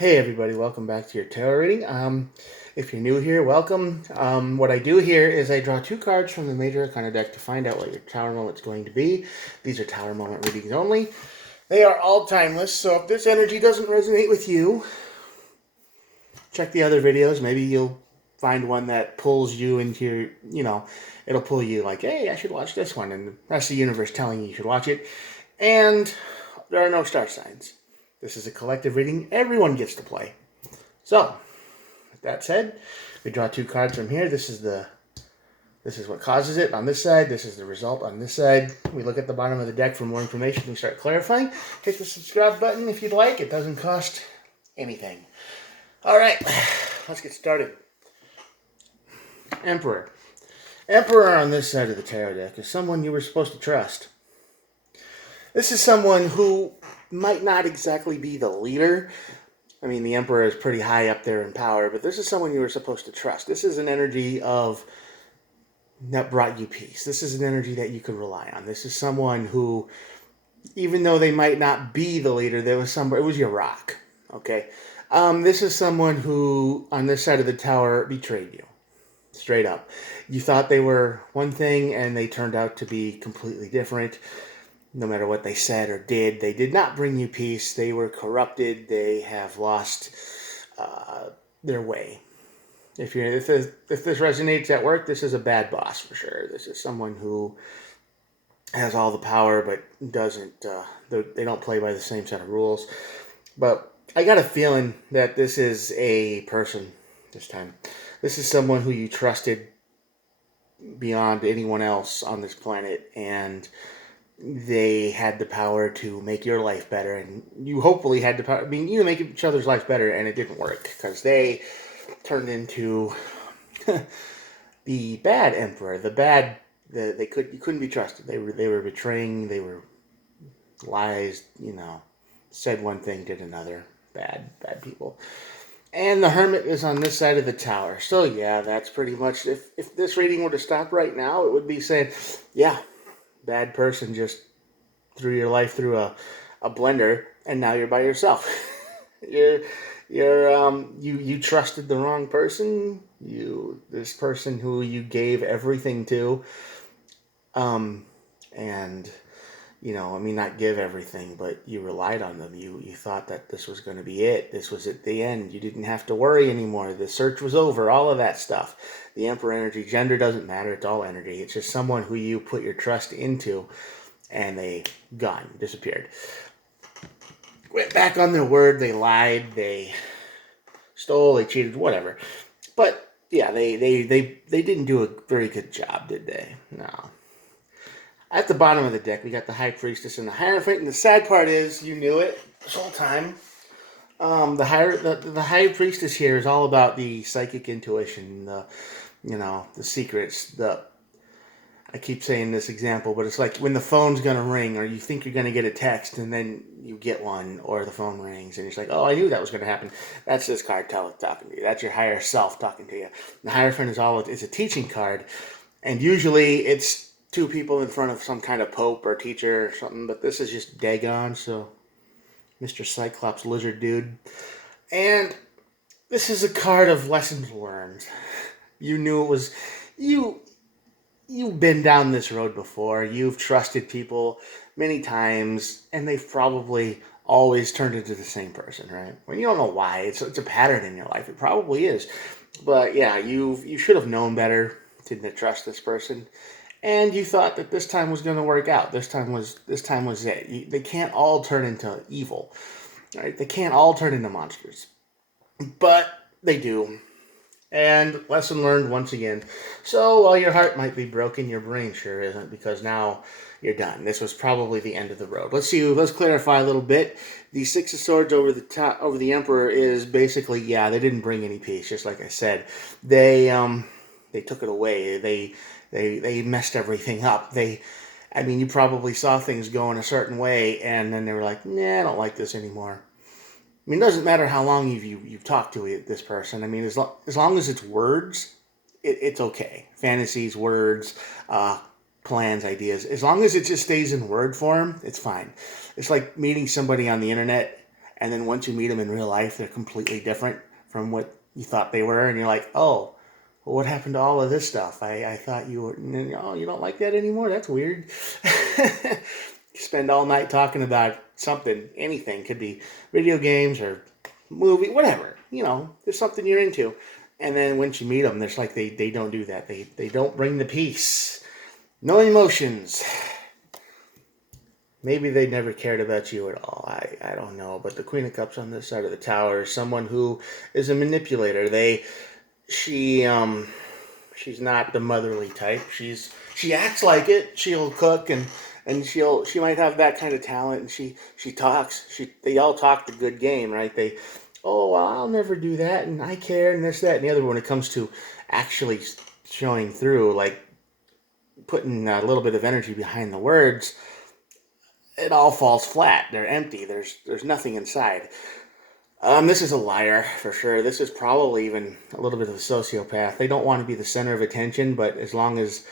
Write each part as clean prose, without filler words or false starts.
Hey everybody, welcome back to your tarot reading. If you're new here, welcome. What I do here is I draw two cards from the Major Arcana deck to find out what your tower moment's going to be. These are tower moment readings only. They are all timeless, so if this energy doesn't resonate with you, check the other videos. Maybe you'll find one that pulls you into your, it'll pull you like, hey, I should watch this one, and that's the universe telling you should watch it. And there are no star signs. This is a collective reading. Everyone gets to play. So, with that said, we draw two cards from here. This is what causes it on this side. This is the result on this side. We look at the bottom of the deck for more information. We start clarifying. Hit the subscribe button if you'd like. It doesn't cost anything. All right, let's get started. Emperor. Emperor on this side of the tarot deck is someone you were supposed to trust. This is someone who might not exactly be the leader. I mean, the Emperor is pretty high up there in power, but this is someone you were supposed to trust. This is an energy that brought you peace. This is an energy that you could rely on. This is someone who, even though they might not be the leader, it was your rock. Okay, this is someone who, on this side of the tower, betrayed you. Straight up. You thought they were one thing, and they turned out to be completely different. No matter what they said or did, they did not bring you peace. They were corrupted. They have lost their way. If this resonates at work, this is a bad boss for sure. This is someone who has all the power but doesn't. They don't play by the same set of rules. But I got a feeling that this is a person this time. This is someone who you trusted beyond anyone else on this planet, and they had the power to make your life better, and you hopefully had the power. I mean, you make each other's life better, and it didn't work because they turned into the bad emperor. You couldn't be trusted. They were betraying. They were lies. Said one thing, did another. Bad people. And the Hermit is on this side of the tower. So yeah, that's pretty much. If this reading were to stop right now, it would be saying, yeah, bad person just threw your life through a blender, and now you're by yourself. You trusted the wrong person. This person who you gave everything to, and not give everything, but you relied on them. You thought that this was going to be it. This was at the end. You didn't have to worry anymore. The search was over. All of that stuff. The Emperor energy, gender doesn't matter. It's all energy. It's just someone who you put your trust into, and they disappeared. Went back on their word. They lied. They stole. They cheated. Whatever. But yeah, they didn't do a very good job, did they? No. At the bottom of the deck, we got the High Priestess and the Hierophant, and the sad part is, you knew it this whole time. The High Priestess here is all about the psychic intuition, the secrets. I keep saying this example, but it's like when the phone's gonna ring, or you think you're gonna get a text, and then you get one, or the phone rings, and it's like, oh, I knew that was gonna happen. That's this card talking to you. That's your higher self talking to you. The Hierophant is a teaching card, and usually it's two people in front of some kind of pope or teacher or something, but this is just Dagon, so Mr. Cyclops lizard dude. And this is a card of lessons learned. You knew it was you've been down this road before. You've trusted people many times, and they've probably always turned into the same person, right? Well, you don't know why. It's a pattern in your life. It probably is. But yeah, you should have known better to trust this person. And you thought that this time was going to work out. This time was it. They can't all turn into evil, right? They can't all turn into monsters, but they do. And lesson learned once again. So while your heart might be broken, your brain sure isn't, because now you're done. This was probably the end of the road. Let's clarify a little bit. The Six of Swords over the Emperor is basically, yeah, they didn't bring any peace. Just like I said, they took it away. They messed everything up. You probably saw things going a certain way, and then they were like, nah, I don't like this anymore. I mean, it doesn't matter how long you've talked to this person. I mean, as long as it's words, it's okay. Fantasies, words, plans, ideas. As long as it just stays in word form, it's fine. It's like meeting somebody on the internet And then once you meet them in real life, they're completely different from what you thought they were. And you're like, oh, well, what happened to all of this stuff? I thought you were, oh, you don't like that anymore? That's weird. You spend all night talking about something, anything. Could be video games or movie, whatever. There's something you're into. And then once you meet them, there's like they don't do that. They don't bring the peace. No emotions. Maybe they never cared about you at all. I don't know. But the Queen of Cups on this side of the tower is someone who is a manipulator. She's not the motherly type. She acts like it. She'll cook and she might have that kind of talent, and she talks. They all talk the good game, right? Oh, well, I'll never do that, and I care, and this, that, and the other. When it comes to actually showing through, like putting a little bit of energy behind the words, it all falls flat. They're empty. There's nothing inside. This is a liar for sure. This is probably even a little bit of a sociopath. They don't want to be the center of attention, but as long as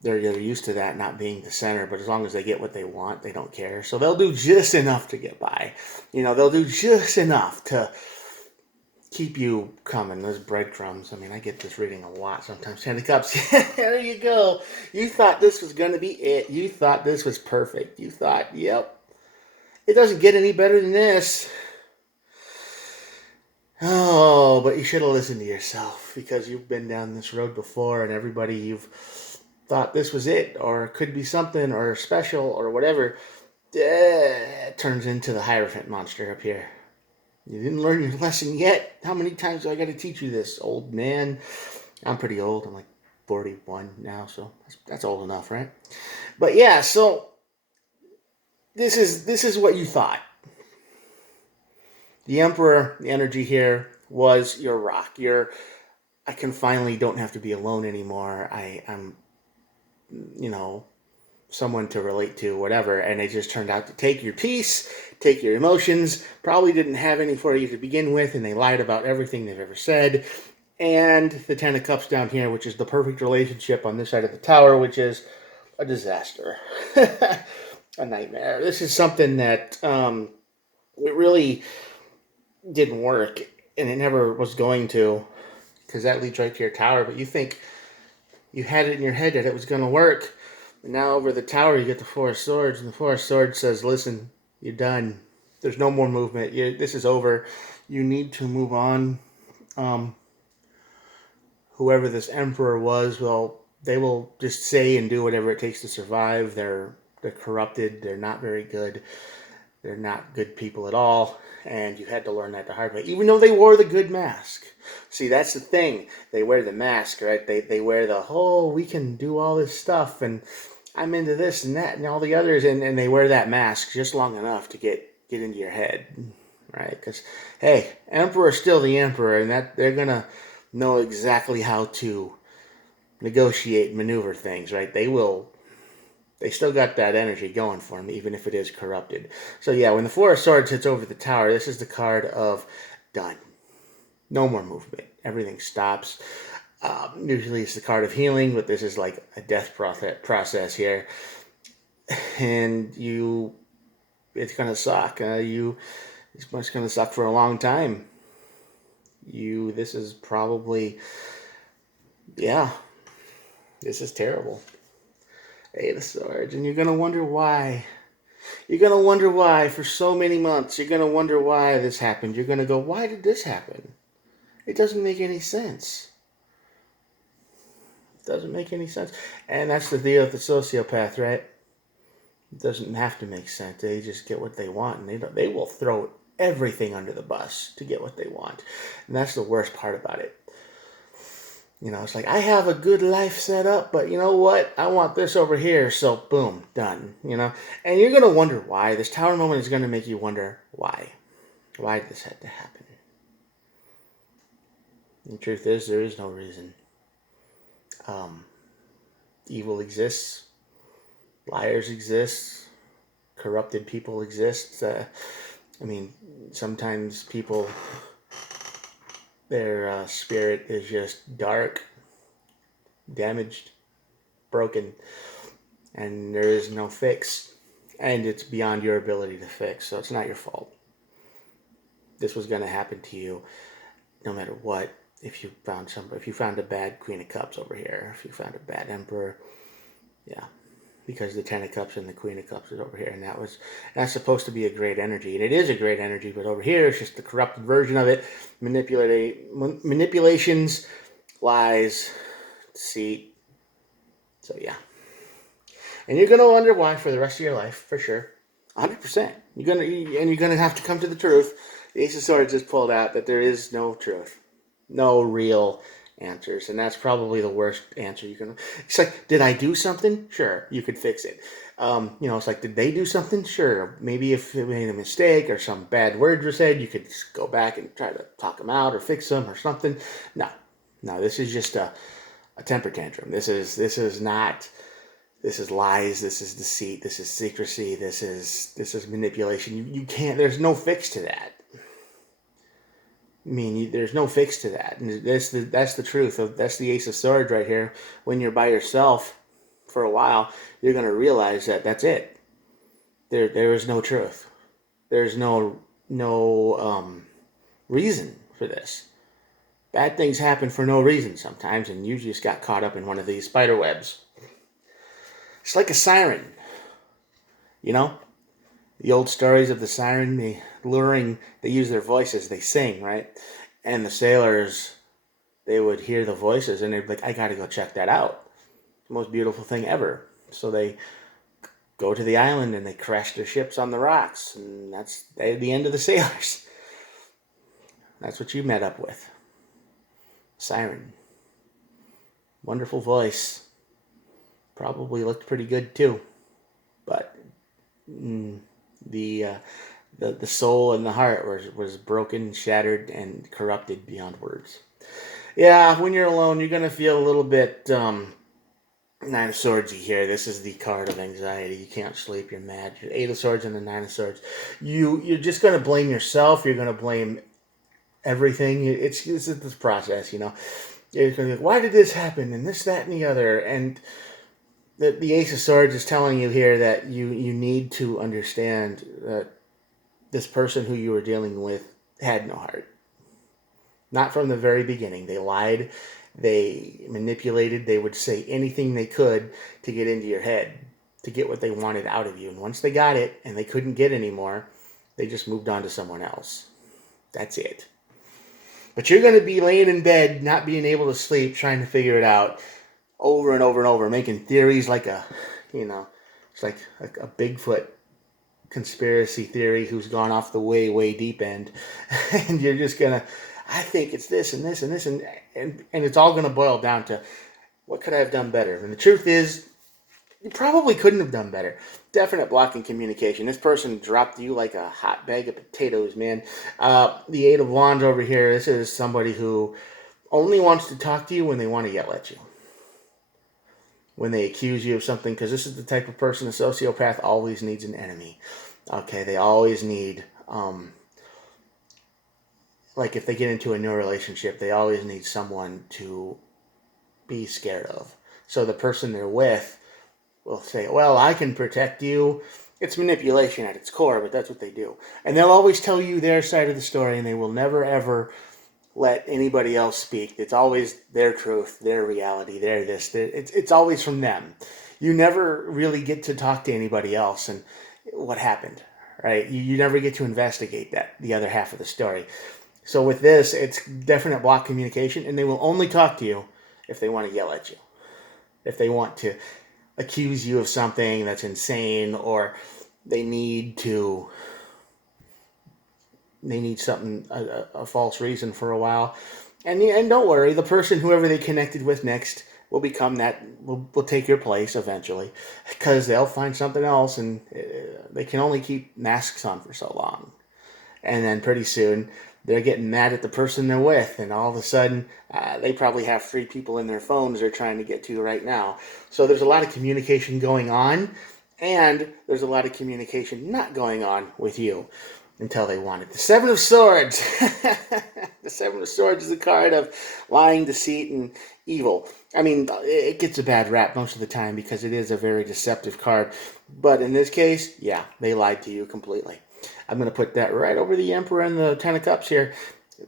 they're used to that not being the center, but as long as they get what they want, they don't care. So they'll do just enough to get by. They'll do just enough to keep you coming. Those breadcrumbs. I mean, I get this reading a lot sometimes. 10 of Cups. There you go. You thought this was going to be it. You thought this was perfect. You thought, yep, it doesn't get any better than this. Oh, but you should have listened to yourself, because you've been down this road before, and everybody you've thought this was it, or could be something, or special, or whatever, turns into the Hierophant monster up here. You didn't learn your lesson yet? How many times do I got to teach you this, old man? I'm pretty old. I'm like 41 now, so that's old enough, right? But yeah, so this is what you thought. The Emperor, the energy here was your rock. I can finally don't have to be alone anymore. I'm someone to relate to, whatever. And it just turned out to take your peace, take your emotions, probably didn't have any for you to begin with, and they lied about everything they've ever said. And the 10 of Cups down here, which is the perfect relationship on this side of the tower, which is a disaster. A nightmare. This is something that it really didn't work, and it never was going to, because that leads right to your tower. But you think you had it in your head that it was going to work, and now over the tower you get the Four of Swords, and the Four of Swords says, listen, you're done. There's no more movement. This is over. You need to move on. Whoever this Emperor was, well, they will just say and do whatever it takes to survive. They're corrupted. They're not very good. They're not good people at all, and you had to learn that the hard way, even though they wore the good mask. See, that's the thing. They wear the mask, right? They wear we can do all this stuff, and I'm into this and that and all the others, and they wear that mask just long enough to get into your head, right? Because, hey, Emperor's still the Emperor, and that they're going to know exactly how to negotiate, maneuver things, right? They still got that energy going for them, even if it is corrupted. So yeah, when the Four of Swords hits over the tower, this is the card of done. No more movement. Everything stops. Usually it's the card of healing, but this is like a death process here. And it's going to suck. It's going to suck for a long time. This is probably, yeah, this is terrible. Eight of Swords, and you're going to wonder why. You're going to wonder why for so many months. You're going to wonder why this happened. You're going to go, why did this happen? It doesn't make any sense. It doesn't make any sense. And that's the deal with the sociopath, right? It doesn't have to make sense. They just get what they want, and they will throw everything under the bus to get what they want. And that's the worst part about it. It's like, I have a good life set up, but you know what? I want this over here, so boom, done, And you're going to wonder why. This tower moment is going to make you wonder why. Why did this have to happen? The truth is, there is no reason. Evil exists. Liars exist. Corrupted people exist. Sometimes people, their spirit is just dark, damaged, broken, and there is no fix. And it's beyond your ability to fix, so it's not your fault. this was going to happen to you no matter what. If you found a bad Queen of Cups over here, if you found a bad Emperor, yeah, because the Ten of Cups and the Queen of Cups is over here, and that's supposed to be a great energy, and it is a great energy, but over here it's just the corrupted version of it, manipulations, lies, deceit. So yeah, and you're gonna wonder why for the rest of your life, for sure, 100%. You're gonna have to come to the truth. The Ace of Swords just pulled out that there is no truth, no real answers, and that's probably the worst answer you can. It's like, did I do something? Sure, you could fix it. It's like, did they do something? Sure, maybe if they made a mistake or some bad words were said, you could just go back and try to talk them out or fix them or something. No, this is just a temper tantrum. This is not. This is lies. This is deceit. This is secrecy. This is manipulation. You can't. There's no fix to that. I mean, there's no fix to that. And that's the truth. That's the Ace of Swords right here. When you're by yourself for a while, you're going to realize that that's it. There is no truth. There's no reason for this. Bad things happen for no reason sometimes, and you just got caught up in one of these spider webs. It's like a siren, the old stories of the siren, they use their voices, they sing, right? And the sailors, they would hear the voices and they'd be like, I gotta go check that out. It's the most beautiful thing ever. So they go to the island and they crash their ships on the rocks, and that's the end of the sailors. That's what you met up with. Siren. Wonderful voice. Probably looked pretty good too, but the soul and the heart was broken, shattered, and corrupted beyond words. Yeah, when you're alone, you're gonna feel a little bit Nine of Swordsy here. This is the card of anxiety. You can't sleep. You're mad. You're Eight of Swords and the Nine of Swords. You're just gonna blame yourself. You're gonna blame everything. It's this process, You're gonna be like, why did this happen? And this, that, and the other, and the Ace of Swords is telling you here that you need to understand that this person who you were dealing with had no heart. Not from the very beginning. They lied. They manipulated. They would say anything they could to get into your head, to get what they wanted out of you. And once they got it and they couldn't get any more, they just moved on to someone else. That's it. But you're going to be laying in bed, not being able to sleep, trying to figure it out, over and over and over, making theories like it's like a Bigfoot conspiracy theory who's gone off the way, way deep end. And you're just going to, I think it's this and this and this, and it's all going to boil down to, what could I have done better? And the truth is, you probably couldn't have done better. Definite block in communication. This person dropped you like a hot bag of potatoes, man. The Eight of Wands over here, this is somebody who only wants to talk to you when they want to yell at you. When they accuse you of something, because this is the type of person, a sociopath always needs an enemy. Okay, they always need, like if they get into a new relationship, they always need someone to be scared of. So the person they're with will say, well, I can protect you. It's manipulation at its core, but that's what they do. And they'll always tell you their side of the story, and they will never, ever let anybody else speak. It's always their truth, their reality, their this. It's always from them. You never really get to talk to anybody else and what happened, right? You never get to investigate the other half of the story. So with this, it's definite block communication, and they will only talk to you if they want to yell at you. If they want to accuse you of something that's insane, or they need something, a false reason for a while. And don't worry, the person, whoever they connected with next, will become that, will take your place eventually, because they'll find something else, and they can only keep masks on for so long. And then pretty soon, they're getting mad at the person they're with, and all of a sudden, they probably have 3 people in their phones they're trying to get to right now. So there's a lot of communication going on, and there's a lot of communication not going on with you. Until they want it. The Seven of Swords. The Seven of Swords is a card of lying, deceit, and evil. I mean, it gets a bad rap most of the time because it is a very deceptive card. But in this case, yeah, they lied to you completely. I'm going to put that right over the Emperor and the Ten of Cups here.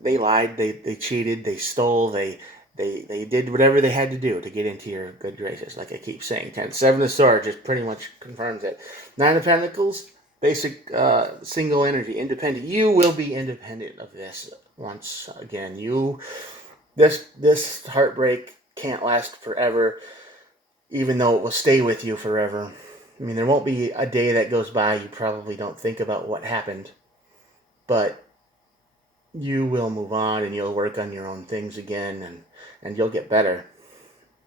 They lied, they cheated, they stole, they did whatever they had to do to get into your good graces. Like I keep saying, Seven of Swords just pretty much confirms it. Nine of Pentacles, basic single energy, independent. You will be independent of this once again. This heartbreak can't last forever, even though it will stay with you forever. I mean, there won't be a day that goes by you probably don't think about what happened, but you will move on and you'll work on your own things again, and you'll get better.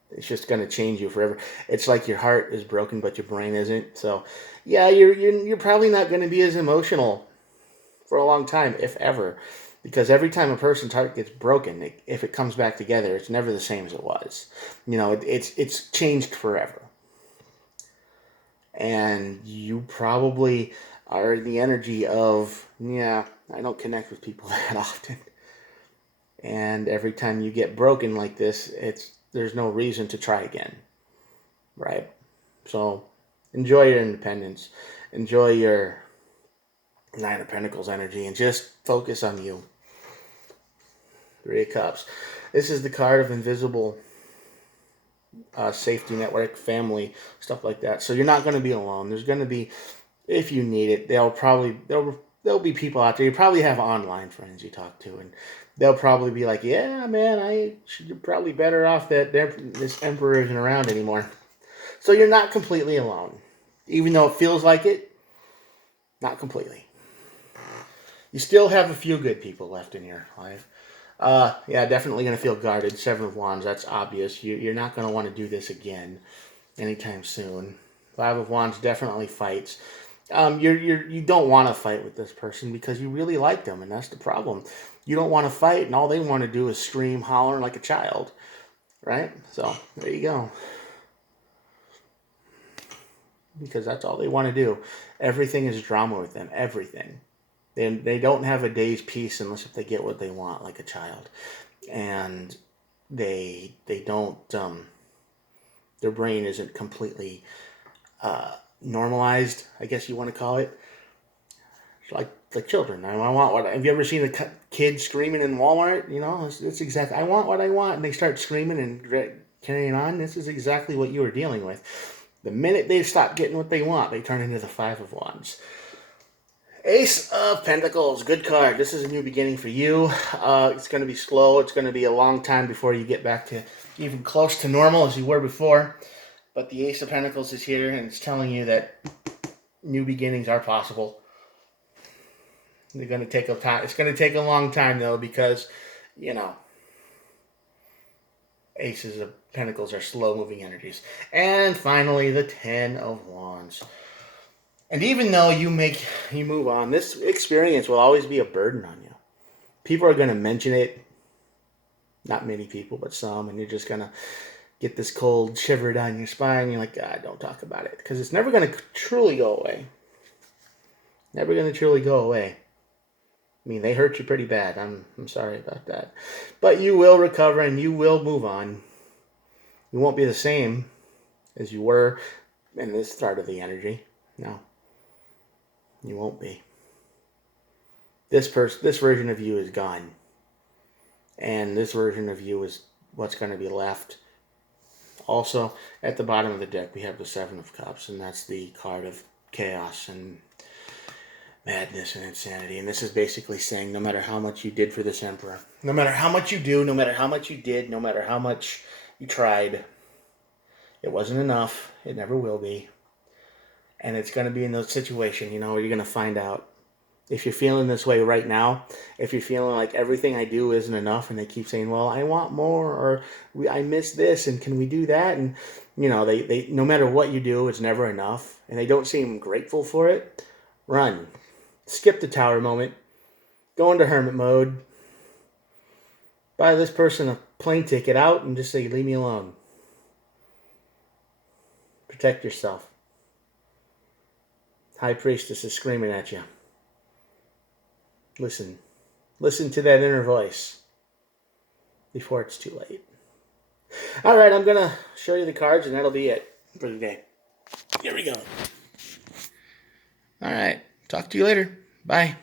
It's just going to change you forever. It's like your heart is broken, but your brain isn't. So, yeah, you're probably not going to be as emotional for a long time, if ever, because every time a person's heart gets broken, if it comes back together, it's never the same as it was. You know, it's changed forever. And you probably are in the energy of, yeah, I don't connect with people that often. And every time you get broken like this, there's no reason to try again, right? So enjoy your independence, enjoy your Nine of Pentacles energy, and just focus on you. Three of Cups. This is the card of invisible safety network, family, stuff like that. So you're not going to be alone. There's going to be, if you need it, there'll be people out there. You probably have online friends you talk to, and they'll probably be like, yeah, man, you're probably better off that this Emperor isn't around anymore. So you're not completely alone. Even though it feels like it, not completely. You still have a few good people left in your life. Yeah, definitely going to feel guarded. Seven of Wands, that's obvious. You're not going to want to do this again anytime soon. Five of Wands definitely fights. You don't want to fight with this person because you really like them, and that's the problem. You don't want to fight, and all they want to do is scream, holler like a child, right? So there you go. Because that's all they want to do. Everything is drama with them. Everything. They don't have a day's peace unless if they get what they want, like a child, and they don't. Their brain isn't completely normalized, I guess you want to call it. Like children. I want what. Have you ever seen a kid screaming in Walmart? You know, it's exactly. I want what I want, and they start screaming and carrying on. This is exactly what you were dealing with. The minute they stop getting what they want, they turn into the Five of Wands. Ace of Pentacles, good card. This is a new beginning for you. It's going to be slow. It's going to be a long time before you get back to even close to normal as you were before. But the Ace of Pentacles is here, and it's telling you that new beginnings are possible. They're going to take a time. It's going to take a long time, though, because, you know, Aces of Pentacles are slow-moving energies. And finally, the Ten of Wands. And even though you move on, this experience will always be a burden on you. People are going to mention it. Not many people, but some. And you're just going to get this cold shiver down your spine. You're like, God, don't talk about it. Because it's never going to truly go away. Never going to truly go away. I mean, they hurt you pretty bad. I'm sorry about that. But you will recover and you will move on. You won't be the same as you were in this start of the energy. No. You won't be. This version of you is gone. And this version of you is what's going to be left. Also, at the bottom of the deck, we have the Seven of Cups, and that's the card of chaos and madness and insanity. And this is basically saying no matter how much you did for this Emperor, no matter how much you do, no matter how much you did, no matter how much you tried, it wasn't enough. It never will be. And it's going to be in those situations, where you're going to find out. If you're feeling this way right now, if you're feeling like everything I do isn't enough, and they keep saying, well, I want more, or I miss this, and can we do that? And, they no matter what you do, it's never enough, and they don't seem grateful for it, run. Skip the tower moment. Go into hermit mode. Buy this person a plane ticket out and just say, leave me alone. Protect yourself. High Priestess is screaming at you. Listen. Listen to that inner voice before it's too late. All right, I'm going to show you the cards, and that'll be it for today. Here we go. All right. Talk to you later. Bye.